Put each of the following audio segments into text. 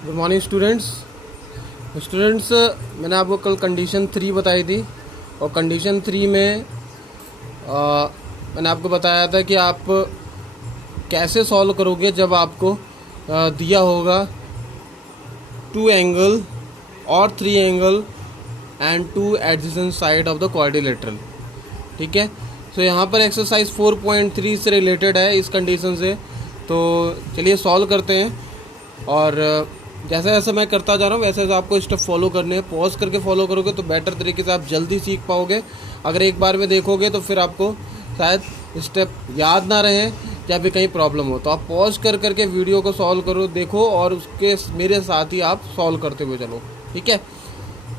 Good morning students. मैंने आपको कल कंडीशन 3 बताई थी और कंडीशन 3 में मैंने आपको बताया था कि आप कैसे सॉल्व करोगे जब आपको दिया होगा 2 एंगल और 3 angle and 2 adjacent side of the quadrilateral. ठीक है, तो यहाँ पर एक्सरसाइज 4.3 से रिलेटेड है इस कंडीशन से। तो चलिए सॉल्व करते हैं और जैसा जैसा मैं करता जा रहा हूँ वैसे वैसे आपको स्टेप फॉलो करने हैं। पॉज करके फॉलो करोगे तो बेटर तरीके से आप जल्दी सीख पाओगे। अगर एक बार में देखोगे तो फिर आपको शायद स्टेप याद ना रहे या फिर कहीं प्रॉब्लम हो। तो आप पॉज कर करके वीडियो को सॉल्व करो, देखो और उसके मेरे साथ ही आप सॉल्व करते हुए चलो। ठीक है,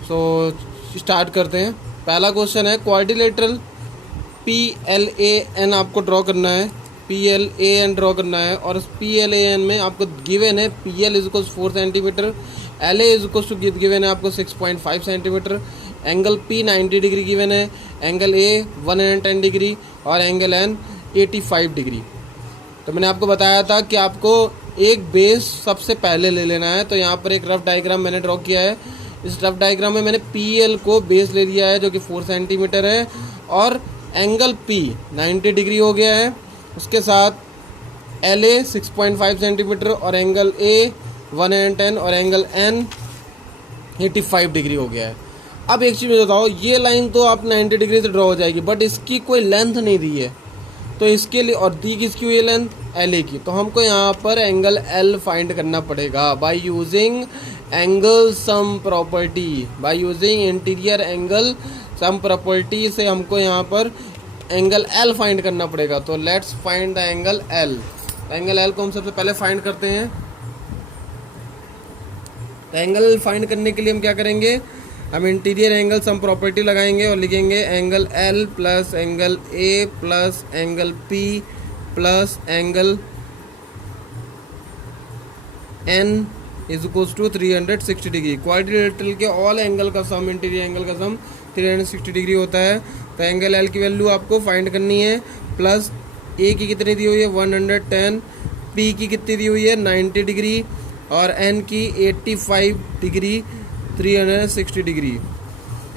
सो स्टार्ट करते हैं। पहला क्वेश्चन है क्वाड्रिलेटरल PLAN आपको ड्रॉ करना है। PLAN ड्रॉ करना है और इस PLAN में आपको गिवन है PL is equal 4 centimetre, LA is equal to given है आपको 6.5 centimetre, angle P 90 degree given है, एंगल A 110 डिग्री और एंगल N 85 डिग्री। तो मैंने आपको बताया था कि आपको एक बेस सबसे पहले ले लेना है। तो यहाँ पर एक रफ डायग्राम मैंने ड्रॉ किया है। इस रफ डायग्राम में मैंने PL को बेस ले लिया है जो कि 4 सेंटीमीटर है और एंगल P 90 डिग्री हो गया है। उसके साथ LA 6.5 सेंटीमीटर और एंगल A 110 और एंगल N 85 डिग्री हो गया है। अब एक चीज़ बताओ, ये लाइन तो आप 90 डिग्री से ड्रॉ हो जाएगी बट इसकी कोई लेंथ नहीं दी है। तो इसके लिए और दी किसकी हुई है लेंथ? LA की। तो हमको यहाँ पर एंगल L फाइंड करना पड़ेगा by using angle sum property. By using interior angle sum property से हमको यहाँ पर एंगल L फाइंड करना पड़ेगा। तो let's find the angle L। Angle L को हम सबसे पहले फाइंड करते हैं। तो एंगल फाइंड करने के लिए हम क्या करेंगे, हम इंटीरियर एंगल सम प्रॉपर्टी लगाएंगे और लिखेंगे angle L plus angle A plus angle P plus angle N is equals to 360 degree. Quadrilateral के ऑल एंगल का सम, इंटीरियर एंगल का सम 360 डिग्री होता है। तो एंगल L की वैल्यू आपको फाइंड करनी है। प्लस A की कितनी दी हुई है 110, P की कितनी दी हुई है 90 डिग्री और N की 85 डिग्री 360 डिग्री।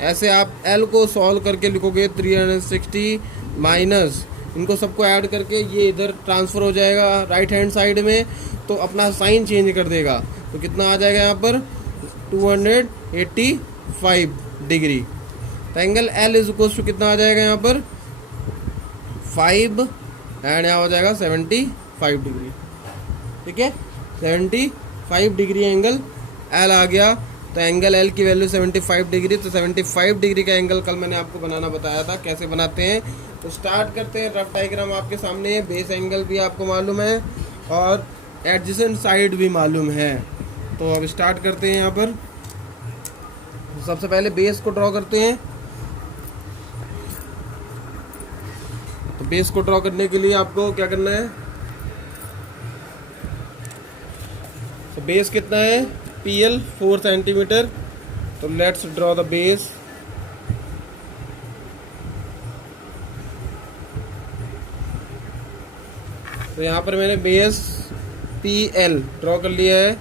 ऐसे आप L को सॉल्व करके लिखोगे 360 माइनस इनको सबको ऐड करके ये इधर ट्रांसफ़र हो जाएगा राइट हैंड साइड में, तो अपना साइन चेंज कर देगा। तो कितना आ जाएगा यहाँ पर 285 डिग्री। तो angle L is equal to कितना आ जाएगा यहाँ पर 5 एंड यहाँ हो जाएगा 75 डिग्री। ठीक है, 75 डिग्री एंगल L आ गया। तो एंगल L की वैल्यू 75 डिग्री। तो 75 डिग्री का एंगल कल मैंने आपको बनाना बताया था, कैसे बनाते हैं। तो स्टार्ट करते हैं। रफ डायग्राम आपके सामने है, बेस एंगल भी आपको मालूम है और एडजेसेंट साइड भी मालूम है। तो अब स्टार्ट करते हैं। यहाँ पर सबसे पहले बेस को ड्रॉ करते हैं। तो बेस को ड्रॉ करने के लिए आपको क्या करना है, तो बेस कितना है PL 4 सेंटीमीटर। तो लेट्स ड्रॉ द बेस। तो यहाँ पर मैंने बेस PL ड्रॉ कर लिया है,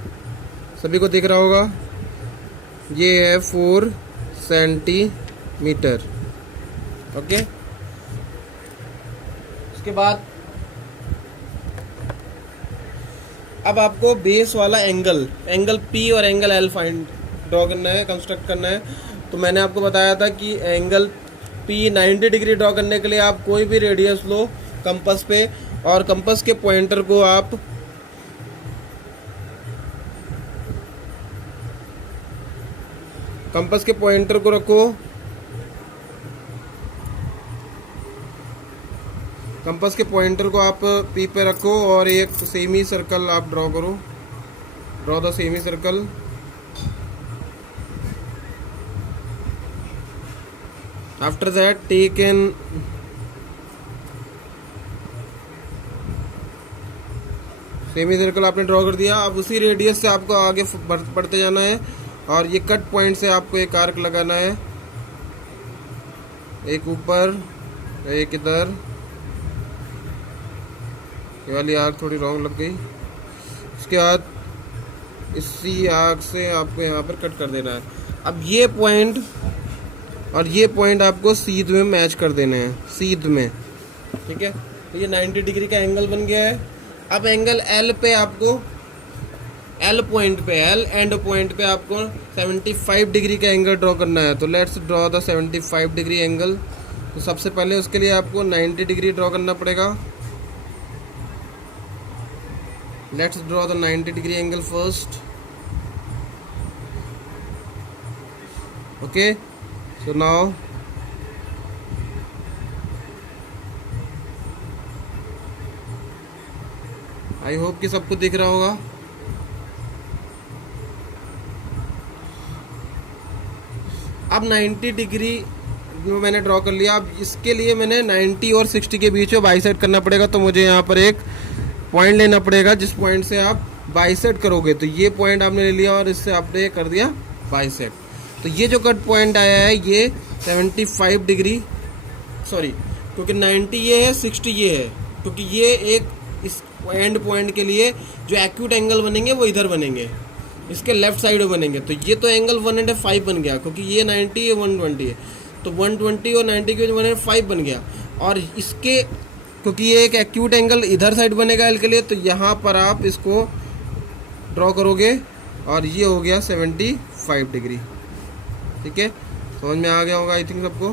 सभी को दिख रहा होगा। ये है 4 सेंटीमीटर। ओके, उसके बाद अब आपको बेस वाला एंगल P और एंगल L फाइंड ड्रॉ करना है, कंस्ट्रक्ट करना है। तो मैंने आपको बताया था कि एंगल P 90 डिग्री ड्रॉ करने के लिए आप कोई भी रेडियस लो कंपास पे और कंपास के पॉइंटर को आप रखो। कंपास के पॉइंटर को आप P पे रखो और एक सेमी सर्कल आप ड्रॉ करो। Draw the semi circle. After that take an semi circle आपने ड्रॉ कर दिया। अब उसी रेडियस से आपको आगे बढ़ते जाना है और ये कट पॉइंट से आपको एक आर्क लगाना है, एक ऊपर एक इधर। ये वाली आर्क थोड़ी रॉन्ग लग गई। उसके बाद इसी आर्क से आपको यहाँ पर कट कर देना है। अब ये पॉइंट और ये पॉइंट आपको सीध में मैच कर देने हैं, सीध में, ठीक है। तो ये 90 डिग्री का एंगल बन गया है। अब एंगल एल पे आपको, एल पॉइंट पे, एल एंड पॉइंट पे आपको 75 डिग्री का एंगल ड्रॉ करना है। तो let's draw the 75 degree angle. तो सबसे पहले उसके लिए आपको 90 डिग्री ड्रॉ करना पड़ेगा। Let's draw the 90 degree angle first. Okay, so now I hope कि सबको दिख रहा होगा। अब 90 डिग्री जो मैंने ड्रॉ कर लिया। अब इसके लिए मैंने 90 और 60 के बीच में बाइसेट करना पड़ेगा। तो मुझे यहाँ पर एक पॉइंट लेना पड़ेगा जिस पॉइंट से आप बाइसेट करोगे। तो ये पॉइंट आपने ले लिया और इससे आपने कर दिया बाइसेट। तो ये जो कट पॉइंट आया है ये 75 डिग्री, सॉरी, क्योंकि 90 ये है, 60 ये है, क्योंकि ये एक इस एंड पॉइंट के लिए जो एक्यूट एंगल बनेंगे वो इधर बनेंगे, इसके लेफ्ट साइड में बनेंगे। तो ये तो एंगल 105 बन गया, क्योंकि ये 90 ये 120 है, तो 120 और 90 के 105 बन गया। और इसके, क्योंकि ये एक एक्यूट एंगल इधर साइड बनेगा एल के लिए, तो यहाँ पर आप इसको ड्रॉ करोगे और ये हो गया 75 डिग्री। ठीक है, समझ में आ गया होगा आई थिंक सबको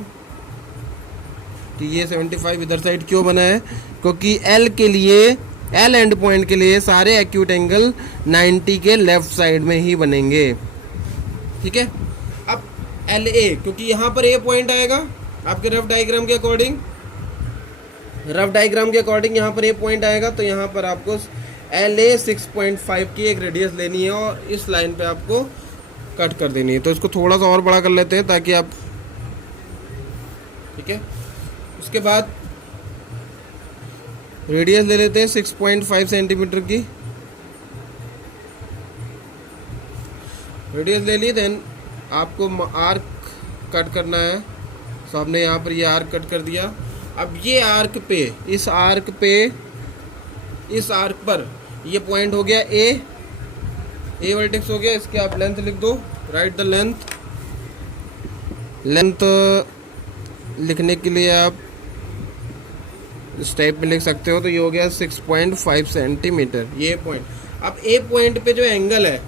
कि ये 75 इधर साइड क्यों बना है, क्योंकि एल के लिए, एल एंड पॉइंट के लिए सारे एक्यूट एंगल 90 के लेफ्ट साइड में ही बनेंगे। ठीक है, अब एल ए, क्योंकि यहाँ पर ए पॉइंट आएगा आपके रफ डायग्राम के अकॉर्डिंग, यहाँ पर ए पॉइंट आएगा। तो यहाँ पर आपको एल ए 6.5 की एक रेडियस लेनी है और इस लाइन पे आपको कट कर देनी है। तो इसको थोड़ा सा और बड़ा कर लेते हैं ताकि आप, ठीक है, उसके बाद रेडियस ले लेते हैं 6.5 सेंटीमीटर की रेडियस ले ली। देन आपको आर्क कट करना है। तो हमने यहाँ पर ये आर्क कट कर दिया। अब ये आर्क पे, इस आर्क पर ये पॉइंट हो गया ए वर्टेक्स हो गया। इसके आप लेंथ लिख दो, राइट द लेंथ लिखने के लिए आप इस टाइप में लिख सकते हो। तो ये हो गया 6.5 सेंटीमीटर ये पॉइंट। अब ए पॉइंट पे जो एंगल है,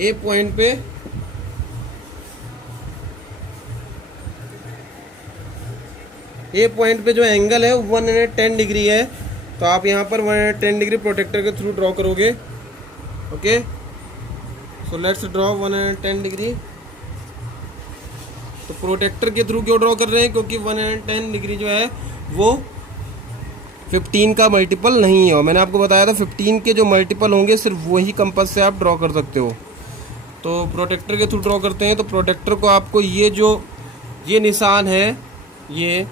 ए पॉइंट पे जो एंगल है 110 डिग्री है। तो आप यहाँ पर 110 डिग्री प्रोटेक्टर के थ्रू ड्रॉ करोगे। Okay, so let's draw 110 degree. तो प्रोटेक्टर के थ्रू क्यों ड्रॉ कर रहे हैं, क्योंकि 110 डिग्री जो है वो 15 का मल्टीपल नहीं है। मैंने आपको बताया था 15 के जो मल्टीपल होंगे सिर्फ वही कंपास से आप ड्रॉ कर सकते हो। तो प्रोटेक्टर के थ्रू ड्रॉ करते हैं। तो प्रोटेक्टर को आपको ये निशान है, ये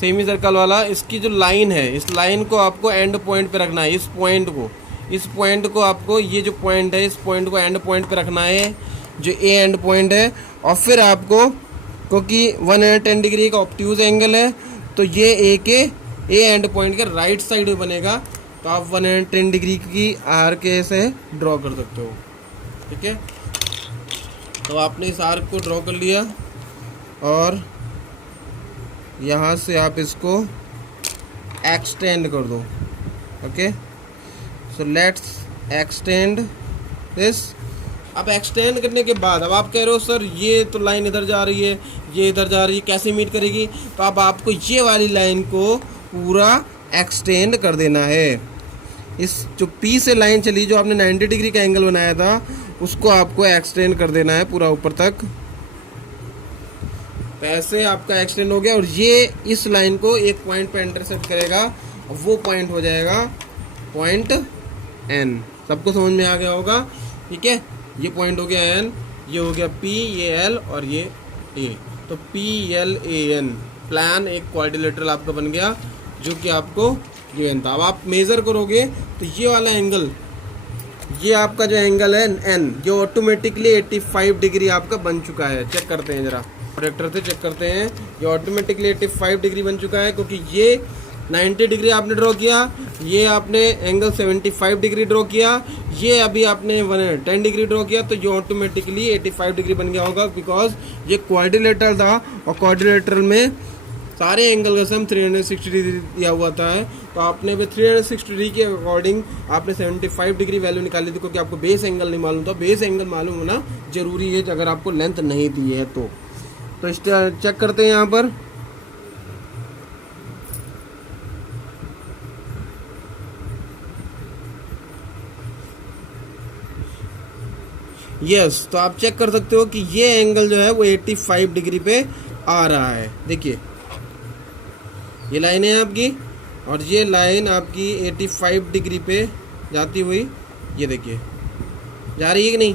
सेमी सर्कल वाला, इसकी जो लाइन है, इस लाइन को आपको एंड पॉइंट पे रखना है। इस पॉइंट को आपको, ये जो पॉइंट है, इस पॉइंट को एंड पॉइंट पे रखना है, जो ए एंड पॉइंट है। और फिर आपको, क्योंकि 110 डिग्री का ऑब्ट्यूज एंगल है, तो ये ए एंड पॉइंट के राइट साइड में बनेगा। तो आप 110 डिग्री की आर्क से ड्रॉ कर सकते हो। ठीक है, तो आपने इस आर्क को ड्रॉ कर लिया और यहाँ से आप इसको एक्सटेंड कर दो। Okay, so let's extend this. अब एक्सटेंड करने के बाद अब आप कह रहे हो सर ये तो लाइन इधर जा रही है, ये इधर जा रही है, कैसे मीट करेगी। तो अब आपको ये वाली लाइन को पूरा एक्सटेंड कर देना है। इस जो पी से लाइन चली, जो आपने 90 डिग्री का एंगल बनाया था, उसको आपको एक्सटेंड कर देना है पूरा ऊपर तक। तो ऐसे आपका एक्सटेंड हो गया और ये इस लाइन को एक पॉइंट पे इंटरसेक्ट करेगा और वो पॉइंट हो जाएगा पॉइंट एन। सबको समझ में आ गया होगा। ठीक है, ये पॉइंट हो गया एन, ये हो गया पी, ये एल और ये ए। तो P L A N plan एक क्वाड्रिलेटरल आपका बन गया, जो कि आपको गिवन था। अब आप मेज़र करोगे तो ये वाला एंगल, ये आपका जो एंगल है एन, ये ऑटोमेटिकली 85 डिग्री आपका बन चुका है। चेक करते हैं जरा, प्रोजेक्टर से चेक करते हैं। ये ऑटोमेटिकली 85 डिग्री बन चुका है, क्योंकि ये 90 डिग्री आपने ड्रॉ किया, ये आपने एंगल 75 डिग्री ड्रॉ किया, ये अभी आपने 10 डिग्री ड्रॉ किया, तो ये ऑटोमेटिकली 85 डिग्री बन गया होगा, बिकॉज ये क्वाड्रिलेटरल था और क्वाड्रिलेटरल में सारे एंगल का सम 360 डिग्री दिया हुआ था। तो आपने भी 360 डिग्री के अकॉर्डिंग आपने 75 डिग्री वैल्यू निकाली थी, क्योंकि आपको बेस एंगल नहीं मालूम था। बेस एंगल मालूम होना जरूरी है अगर आपको लेंथ नहीं दी है तो चेक करते हैं यहाँ पर। यस, तो आप चेक कर सकते हो कि ये एंगल जो है वो 85 डिग्री पे आ रहा है। देखिए ये लाइन है आपकी और ये लाइन आपकी 85 डिग्री पे जाती हुई, ये देखिए जा रही है कि नहीं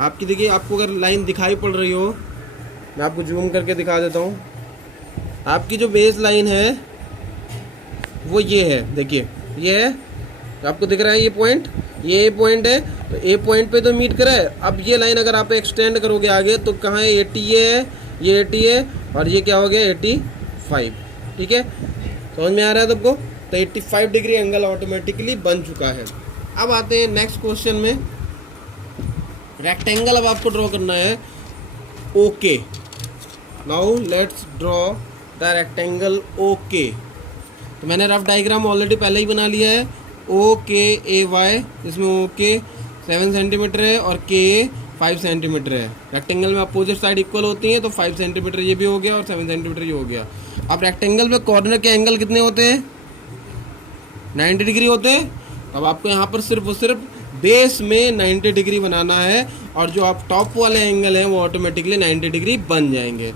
आपकी। देखिए आपको अगर लाइन दिखाई पड़ रही हो, मैं आपको जूम करके दिखा देता हूँ। आपकी जो बेस लाइन है वो ये है, देखिए ये है, आपको दिख रहा है ये पॉइंट, ये पॉइंट है, तो ए पॉइंट पे तो मीट करा है। अब ये लाइन अगर आप एक्सटेंड करोगे आगे तो कहाँ है, 80 ये 80 है और ये क्या हो गया 85। ठीक है, समझ में आ रहा है तुमको। तो 85 डिग्री एंगल ऑटोमेटिकली बन चुका है। अब आते हैं नेक्स्ट क्वेश्चन में। रेक्टेंगल अब आपको ड्रॉ करना है। Okay, now let's draw the rectangle okay. तो मैंने रफ डायग्राम ऑलरेडी पहले ही बना लिया है। ओ के ए वाई, इसमें ओ के 7 सेंटीमीटर है और के ए 5 सेंटीमीटर है। रेक्टेंगल में अपोजिट साइड इक्वल होती हैं, तो 5 सेंटीमीटर ये भी हो गया और 7 सेंटीमीटर ये हो गया। अब रेक्टेंगल में कॉर्नर के एंगल कितने होते हैं, 90 डिग्री होते हैं। अब आपको यहाँ पर सिर्फ और सिर्फ बेस में 90 डिग्री बनाना है और जो आप टॉप वाले एंगल हैं वो ऑटोमेटिकली 90 डिग्री बन जाएंगे।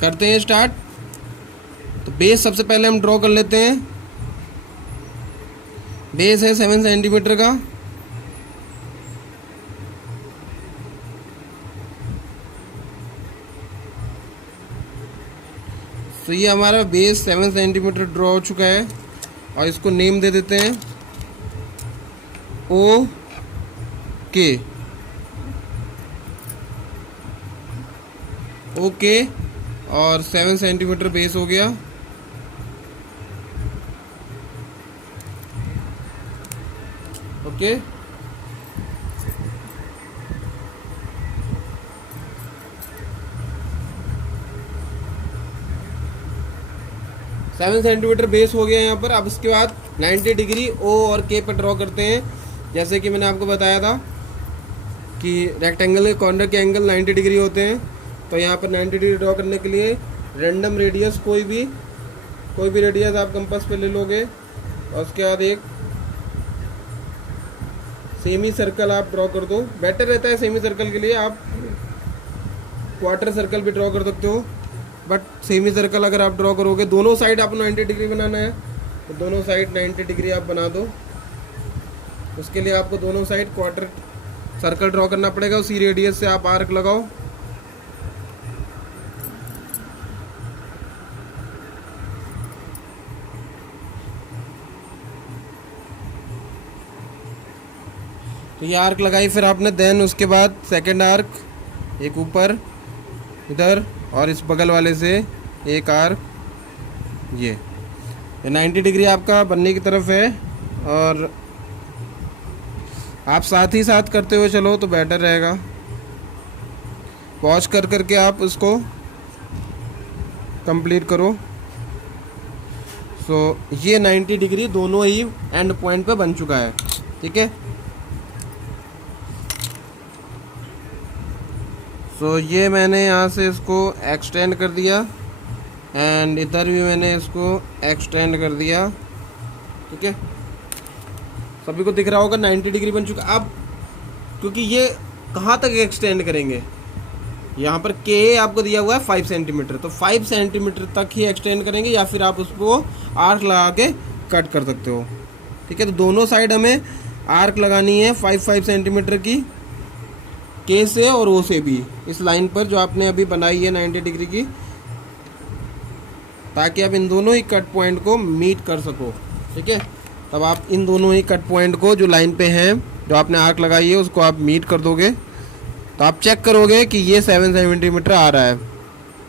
करते हैं स्टार्ट। तो बेस सबसे पहले हम ड्रॉ कर लेते हैं। बेस है 7 सेंटीमीटर का, तो ये हमारा बेस 7 सेंटीमीटर ड्रॉ हो चुका है और इसको नेम दे देते हैं ओ के। ओके, और 7 सेंटीमीटर बेस हो गया। ओके, सेवन सेंटीमीटर बेस हो गया यहाँ पर। अब इसके बाद 90 डिग्री ओ और के पर ड्रॉ करते हैं। जैसे कि मैंने आपको बताया था कि रेक्टेंगल के कॉर्नर के एंगल 90 डिग्री होते हैं, तो यहाँ पर 90 डिग्री ड्रॉ करने के लिए रैंडम रेडियस कोई भी रेडियस आप कंपास पे ले लोगे और उसके बाद एक सेमी सर्कल आप ड्रॉ कर दो। बेटर रहता है सेमी सर्कल के लिए, आप क्वार्टर सर्कल भी ड्रॉ कर सकते हो, बट सेमी सर्कल अगर आप ड्रॉ करोगे, दोनों साइड आपको 90 डिग्री बनाना है, तो दोनों साइड 90 डिग्री आप बना दो। उसके लिए आपको दोनों साइड क्वार्टर सर्कल ड्रॉ करना पड़ेगा। उसी रेडियस से आप आर्क लगाओ। तो ये आर्क लगाई फिर आपने, देन उसके बाद सेकंड आर्क, एक ऊपर इधर और इस बगल वाले से एक आर्क, ये 90 डिग्री आपका बनने की तरफ है। और आप साथ ही साथ करते हुए चलो तो बेटर रहेगा। पॉज कर करके आप इसको कंप्लीट करो। सो ये 90 डिग्री दोनों ही एंड पॉइंट पे बन चुका है। ठीक है, सो ये मैंने यहाँ से इसको एक्सटेंड कर दिया एंड इधर भी मैंने इसको एक्सटेंड कर दिया। ठीक है, सभी को दिख रहा होगा 90 डिग्री बन चुका। अब क्योंकि ये कहाँ तक एक्सटेंड करेंगे, यहाँ पर के आपको दिया हुआ है 5 सेंटीमीटर, तो 5 सेंटीमीटर तक ही एक्सटेंड करेंगे, या फिर आप उसको आर्क लगा के कट कर सकते हो। ठीक है, तो दोनों साइड हमें आर्क लगानी है 5-5 सेंटीमीटर की, के से और ओ से भी, इस लाइन पर जो आपने अभी बनाई है 90 डिग्री की, ताकि आप इन दोनों ही कट पॉइंट को मीट कर सको। ठीक है, तब आप इन दोनों ही कट पॉइंट को जो लाइन पे हैं, जो आपने आर्क लगाई है, उसको आप मीट कर दोगे। तो आप चेक करोगे कि ये 7 सेंटीमीटर आ रहा है।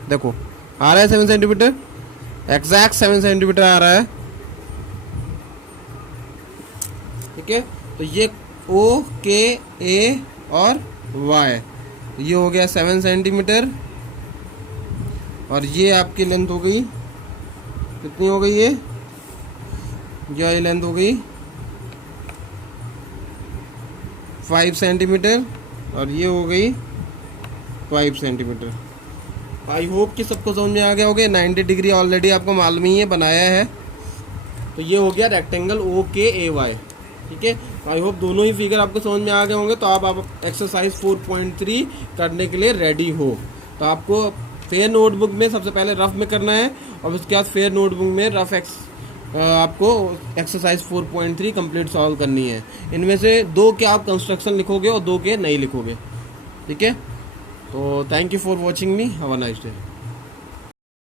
देखो आ रहा है 7 सेंटीमीटर, एग्जैक्ट 7 सेंटीमीटर आ रहा है। ठीक है। तो ये ओ के ए और वाई, ये हो गया 7 सेंटीमीटर, और ये आपकी लेंथ हो गई कितनी हो गई, ये लेंथ हो गई 5 सेंटीमीटर, और ये हो गई 5 सेंटीमीटर। आई होप कि सबको समझ में आ गया होगा। 90 डिग्री ऑलरेडी आपको मालूम ही है, बनाया है। तो ये हो गया रेक्टेंगल ओ के ए वाई, ठीक है। आई होप दोनों ही फिगर आपको समझ में आ गए होंगे। तो आप एक्सरसाइज 4.3 करने के लिए रेडी हो। तो आपको फेयर नोटबुक में सबसे पहले रफ में करना है, और उसके बाद फेयर नोटबुक में आपको एक्सरसाइज 4.3 कंप्लीट सॉल्व करनी है। इनमें से 2 के आप कंस्ट्रक्शन लिखोगे और 2 के नहीं लिखोगे, ठीक है। तो thank you for watching me, have a nice day.